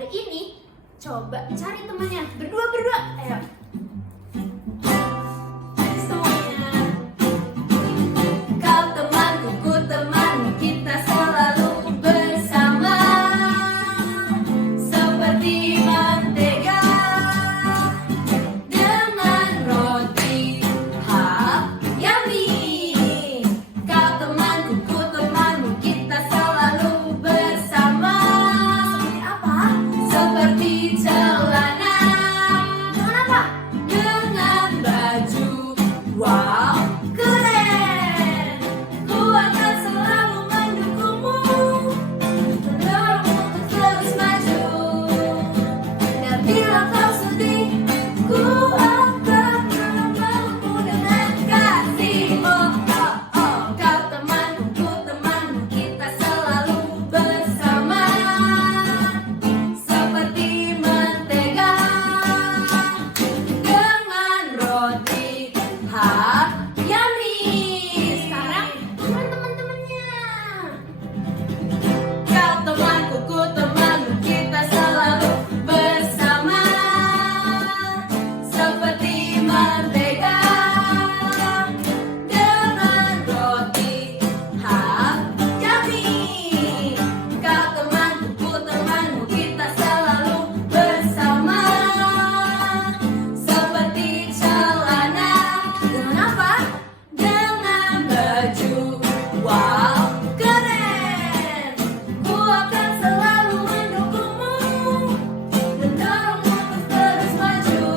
hari ini coba cari temannya berdua. Ayo. Semuanya. Kau temanku, ku temanmu, kita selalu bersama. Seperti mentega dengan roti yummy. Kau temanku, ku temanmu, kita selalu bersama. Seperti apa? Seperti celana. Dengan apa? Dengan baju. Wow, keren. Ku akan selalu mendukungmu, mendorongmu untuk terus maju. Dan bila kau sedih, ku akan memelukmu dengan kasih. Oh, oh, oh. Kau temanku, ku temanmu, kita selalu bersama. Seperti mentega dengan roti yummy. Sekarang teman-temannya. Kau temanku, ku temanmu, kita selalu bersama. Seperti mentega dengan roti yummy. Kau temanku, ku temanmu, kita selalu bersama. Seperti celana. Dengan apa? Dengan baju. Wow, keren. Ku akan selalu mendukungmu, mendorongmu untuk terus maju.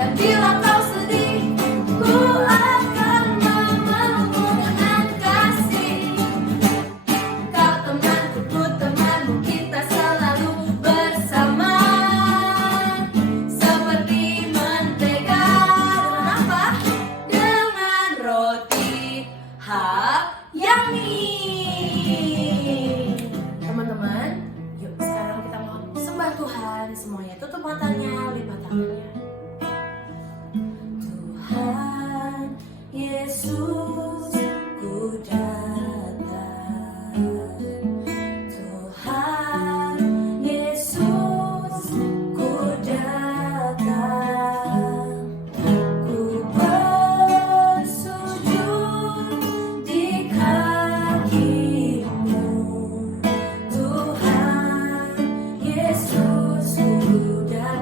Dan bila kau sedih, ku akan memelukmu dengan kasih. Kau temanku, ku temanmu, kita selalu bersama. Seperti mentega. Dengan apa? Dengan roti yummy. Teman-teman, yuk sekarang kita mau sembah Tuhan. Semuanya tutup matanya, lipat tangannya. Tuhan Yesus, ku datang. Tuhan Yesus, ku datang. Ku bersujud di kakimu. Tuhan Yesus, ku datang.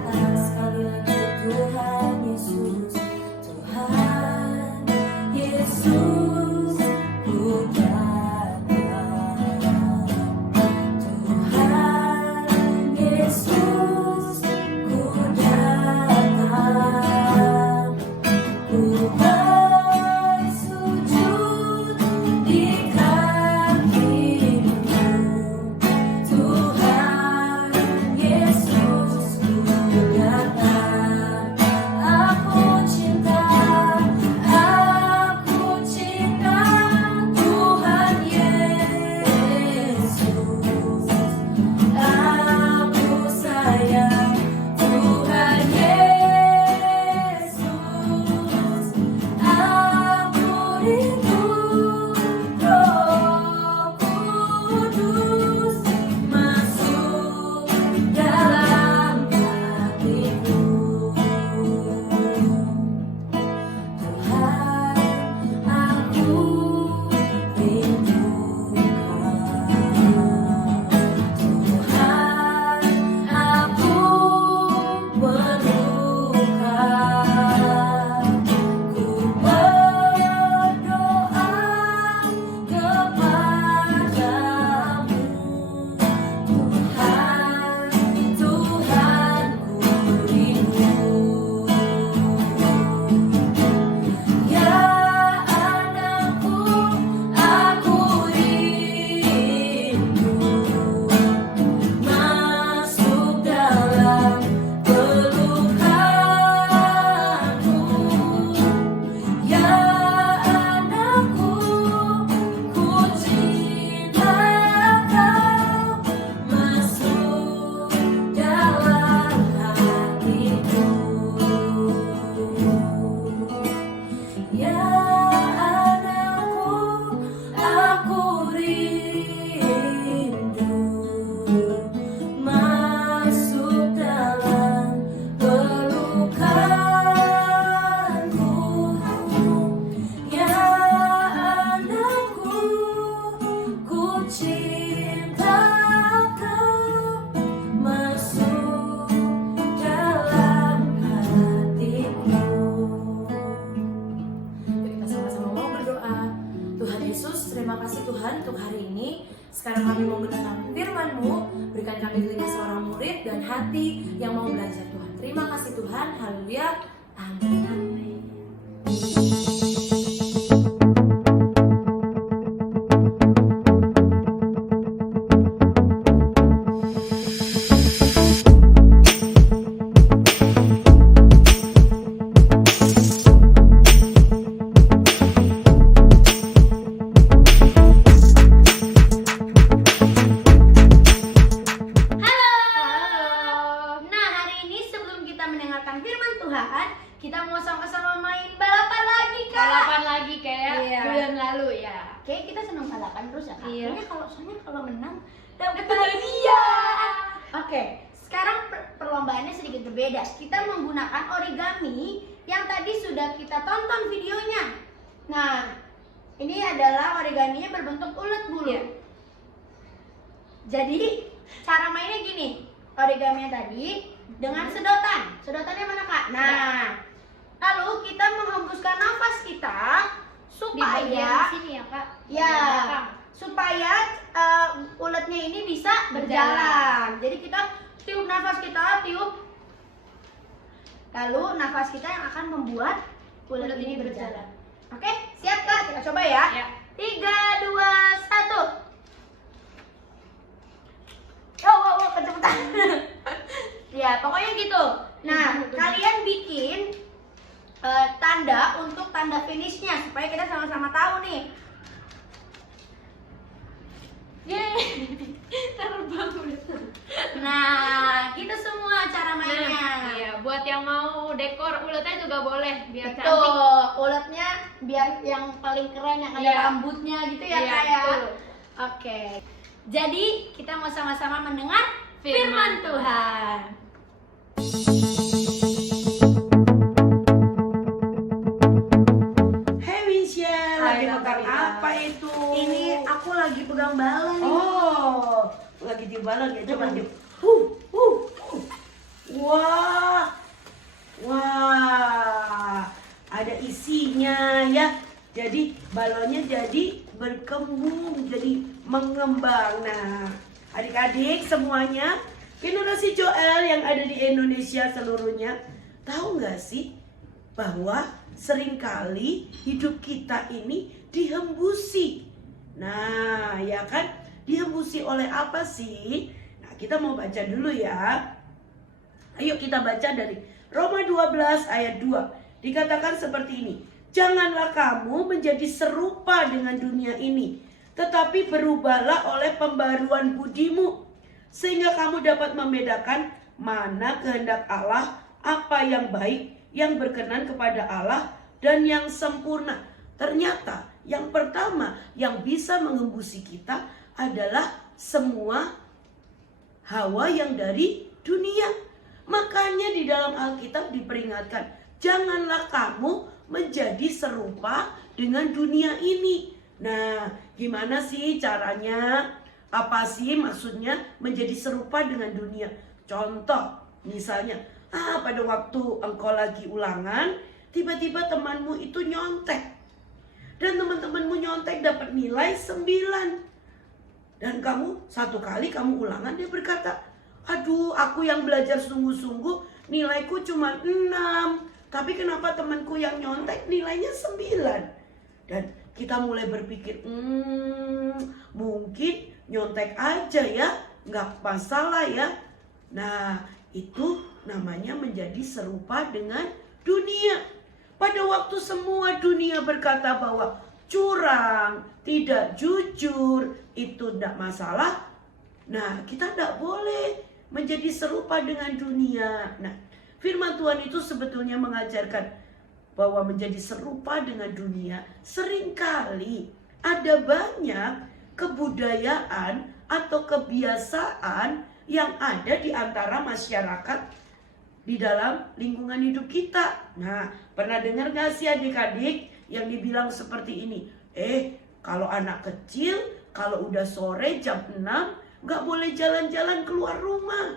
hati yang mau belajar Tuhan. Terima kasih Tuhan, haleluya, amin, amin. Firman Tuhan, kita mau sama-sama main balapan lagi, Kak. Balapan lagi kayak Iya. bulan lalu ya. Kayak kita senang balapan terus ya, Kak. Iya. Soalnya kalau menang dapat Dapat hadiah. Oke, sekarang perlombaannya sedikit berbeda. Kita menggunakan origami yang tadi sudah kita tonton videonya. Nah, ini adalah origaminya berbentuk ulet bulu. Iya. Jadi, cara mainnya gini. Origaminya tadi dengan sedotan. Sedotannya mana, Kak? Nah, lalu kita menghembuskan nafas kita Di bagian supaya sini ya, Kak. ya, Bagian belakang. supaya uletnya ini bisa berjalan. Jadi kita tiup nafas kita, tiup. Lalu nafas kita yang akan membuat ulet ini berjalan. Oke, siap, Kak? Kita coba ya. Ya. 3, 2, 1. Oh, kecepatan. Ya, pokoknya gitu. Nah, kalian bikin tanda untuk tanda finishnya supaya kita sama-sama tahu nih. Yeay. Terbang udah. Nah, gitu semua cara mainnya. Iya, buat yang mau dekor uletnya juga boleh biar cantik. Tuh, uletnya biar yang paling keren yang ada Iya. rambutnya gitu ya, Iya, Kak ya. betul. Oke. Jadi, kita mau sama-sama mendengar firman Tuhan. Hey Winsya, lagi Hai, makan Rita. apa itu? Ini aku lagi pegang balon nih. Oh, lagi di balon ya, coba coba. Huh. Wah, wah, ada isinya ya. Jadi balonnya jadi berkembang, jadi mengembang. Nah, adik-adik semuanya, generasi Joel yang ada di Indonesia seluruhnya, tahu nggak sih bahwa seringkali hidup kita ini dihembusi. Nah, ya kan? Dihembusi oleh apa sih? Nah, kita mau baca dulu ya. Ayo kita baca dari Roma 12 ayat 2. Dikatakan seperti ini. Janganlah kamu menjadi serupa dengan dunia ini, tetapi berubahlah oleh pembaruan budimu, sehingga kamu dapat membedakan mana kehendak Allah, apa yang baik, yang berkenan kepada Allah, dan yang sempurna. Ternyata yang pertama yang bisa mengembusi kita adalah semua hawa yang dari dunia. Makanya di dalam Alkitab diperingatkan, janganlah kamu menjadi serupa dengan dunia ini. Nah, gimana sih caranya? Apa sih maksudnya menjadi serupa dengan dunia? Contoh, misalnya, pada waktu engkau lagi ulangan, tiba-tiba temanmu itu nyontek. Dan teman-temanmu nyontek dapat nilai 9. Dan kamu satu kali kamu ulangan, dia berkata, aduh, aku yang belajar sungguh-sungguh nilaiku cuma 6. Tapi kenapa temanku yang nyontek nilainya 9? Dan kita mulai berpikir, mungkin nyontek aja ya, nggak masalah ya. Nah, itu namanya menjadi serupa dengan dunia. Pada waktu semua dunia berkata bahwa curang, tidak jujur, itu tidak masalah. Nah, kita tidak boleh menjadi serupa dengan dunia. Nah, firman Tuhan itu sebetulnya mengajarkan bahwa menjadi serupa dengan dunia seringkali ada banyak kebudayaan atau kebiasaan yang ada di antara masyarakat di dalam lingkungan hidup kita. Nah, pernah dengar gak sih adik-adik yang dibilang seperti ini? Kalau anak kecil, kalau udah sore jam 6, gak boleh jalan-jalan keluar rumah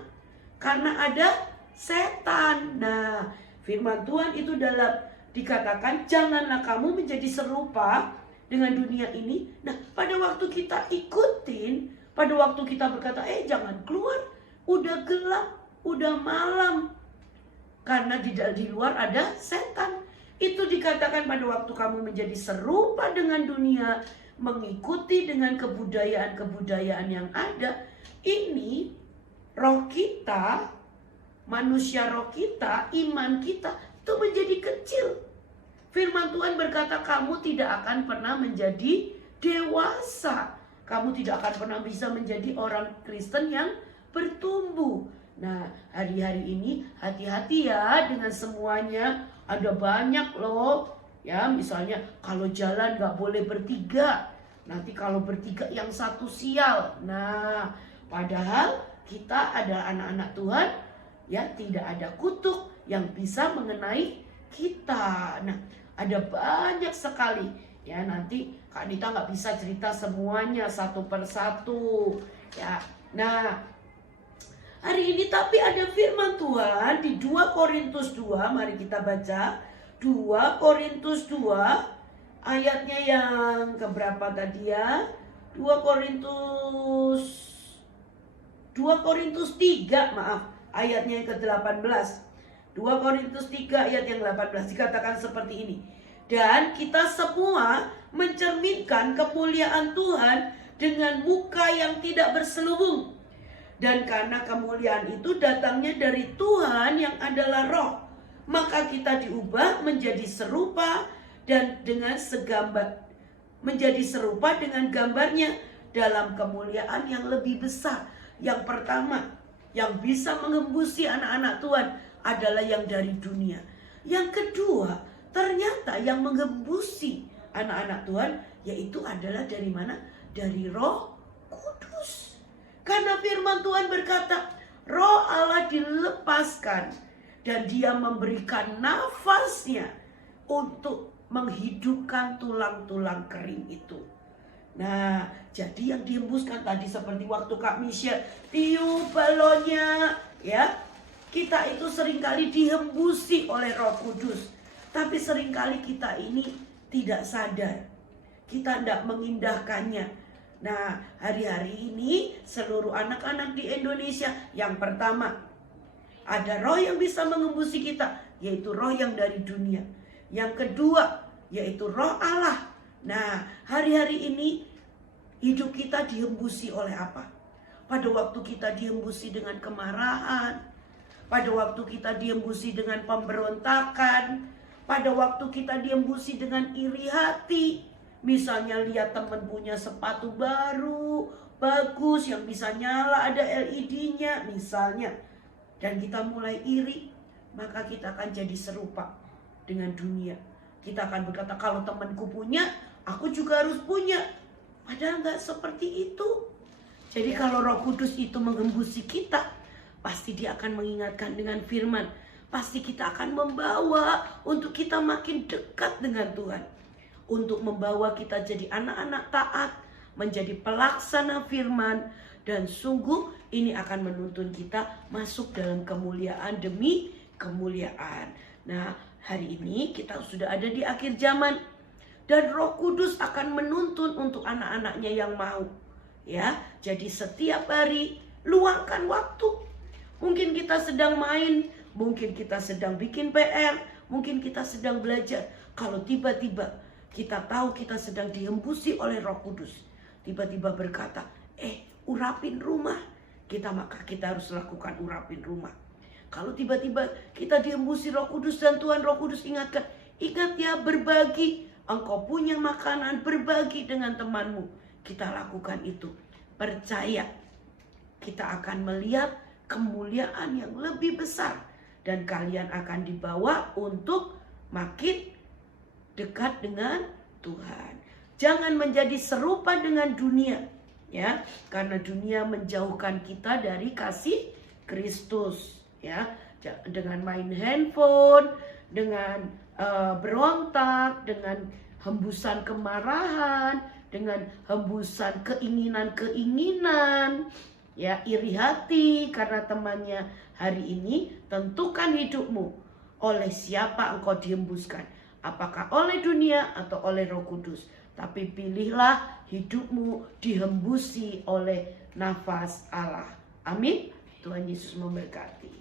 karena ada setan. Nah, firman Tuhan itu dikatakan janganlah kamu menjadi serupa dengan dunia ini. Nah, pada waktu kita ikutin, pada waktu kita berkata, jangan keluar, udah gelap, udah malam. Karena di luar ada setan. Itu dikatakan pada waktu kamu menjadi serupa dengan dunia, mengikuti dengan kebudayaan-kebudayaan yang ada. Ini roh kita, manusia roh kita, iman kita itu menjadi kecil. Firman Tuhan berkata kamu tidak akan pernah menjadi dewasa. Kamu tidak akan pernah bisa menjadi orang Kristen yang bertumbuh. Nah, hari-hari ini hati-hati ya dengan semuanya. Ada banyak loh. Ya, misalnya kalau jalan gak boleh bertiga. Nanti kalau bertiga yang satu sial. Nah, padahal kita adalah anak-anak Tuhan. Ya, tidak ada kutuk yang bisa mengenai kita. Nah, ada banyak sekali. Ya, nanti Kak Nita gak bisa cerita semuanya satu persatu. Ya, nah hari ini tapi ada firman Tuhan di 2 Korintus 2, mari kita baca 2 Korintus 2 ayatnya yang keberapa tadi ya? 2 Korintus 3, maaf, ayatnya yang ke-18. 2 Korintus 3 ayat yang 18 dikatakan seperti ini. Dan kita semua mencerminkan kemuliaan Tuhan dengan muka yang tidak berselubung. Dan karena kemuliaan itu datangnya dari Tuhan yang adalah roh, maka kita diubah menjadi serupa dan menjadi serupa dengan gambarnya dalam kemuliaan yang lebih besar. Yang pertama, yang bisa mengembusi anak-anak Tuhan adalah yang dari dunia. Yang kedua, ternyata yang mengembusi anak-anak Tuhan yaitu adalah dari mana? Dari Roh Kudus. Karena firman Tuhan berkata, Roh Allah dilepaskan dan Dia memberikan nafasnya untuk menghidupkan tulang-tulang kering itu. Nah, jadi yang dihembuskan tadi seperti waktu Kak Michelle tiup balonnya, ya. Kita itu seringkali dihembusi oleh Roh Kudus. Tapi seringkali kita ini tidak sadar. Kita tidak mengindahkannya. Nah, hari-hari ini seluruh anak-anak di Indonesia, yang pertama, ada roh yang bisa mengembusi kita, yaitu roh yang dari dunia. Yang kedua, yaitu roh Allah. Nah, hari-hari ini hidup kita dihembusi oleh apa? Pada waktu kita dihembusi dengan kemarahan, pada waktu kita dihembusi dengan pemberontakan, pada waktu kita dihembusi dengan iri hati. Misalnya lihat teman punya sepatu baru, bagus, yang bisa nyala, ada LED-nya misalnya. Dan kita mulai iri, maka kita akan jadi serupa dengan dunia. Kita akan berkata, kalau temanku punya, aku juga harus punya. Padahal nggak seperti itu. Jadi kalau Roh Kudus itu mengembusi kita, pasti Dia akan mengingatkan dengan firman. Pasti kita akan membawa untuk kita makin dekat dengan Tuhan. Untuk membawa kita jadi anak-anak taat, menjadi pelaksana firman, dan sungguh ini akan menuntun kita masuk dalam kemuliaan demi kemuliaan. Nah, hari ini kita sudah ada di akhir zaman, dan Roh Kudus akan menuntun untuk anak-anaknya yang mau. Ya, jadi setiap hari luangkan waktu. Mungkin kita sedang main, mungkin kita sedang bikin PR, mungkin kita sedang belajar. Kalau tiba-tiba kita tahu kita sedang dihembusi oleh Roh Kudus, tiba-tiba berkata, urapin rumah. Maka kita harus lakukan urapin rumah. Kalau tiba-tiba kita dihembusi Roh Kudus dan Tuhan Roh Kudus ingatkan, ingat ya berbagi. Engkau punya makanan, berbagi dengan temanmu. Kita lakukan itu. Percaya, kita akan melihat kemuliaan yang lebih besar. Dan kalian akan dibawa untuk makin dekat dengan Tuhan. Jangan menjadi serupa dengan dunia, ya, karena dunia menjauhkan kita dari kasih Kristus, ya, dengan main handphone, dengan berontak, dengan hembusan kemarahan, dengan hembusan keinginan-keinginan, ya, iri hati karena temannya. Hari ini tentukan hidupmu oleh siapa engkau dihembuskan. Apakah oleh dunia atau oleh Roh Kudus. Tapi pilihlah hidupmu dihembusi oleh nafas Allah. Amin. Tuhan Yesus memberkati.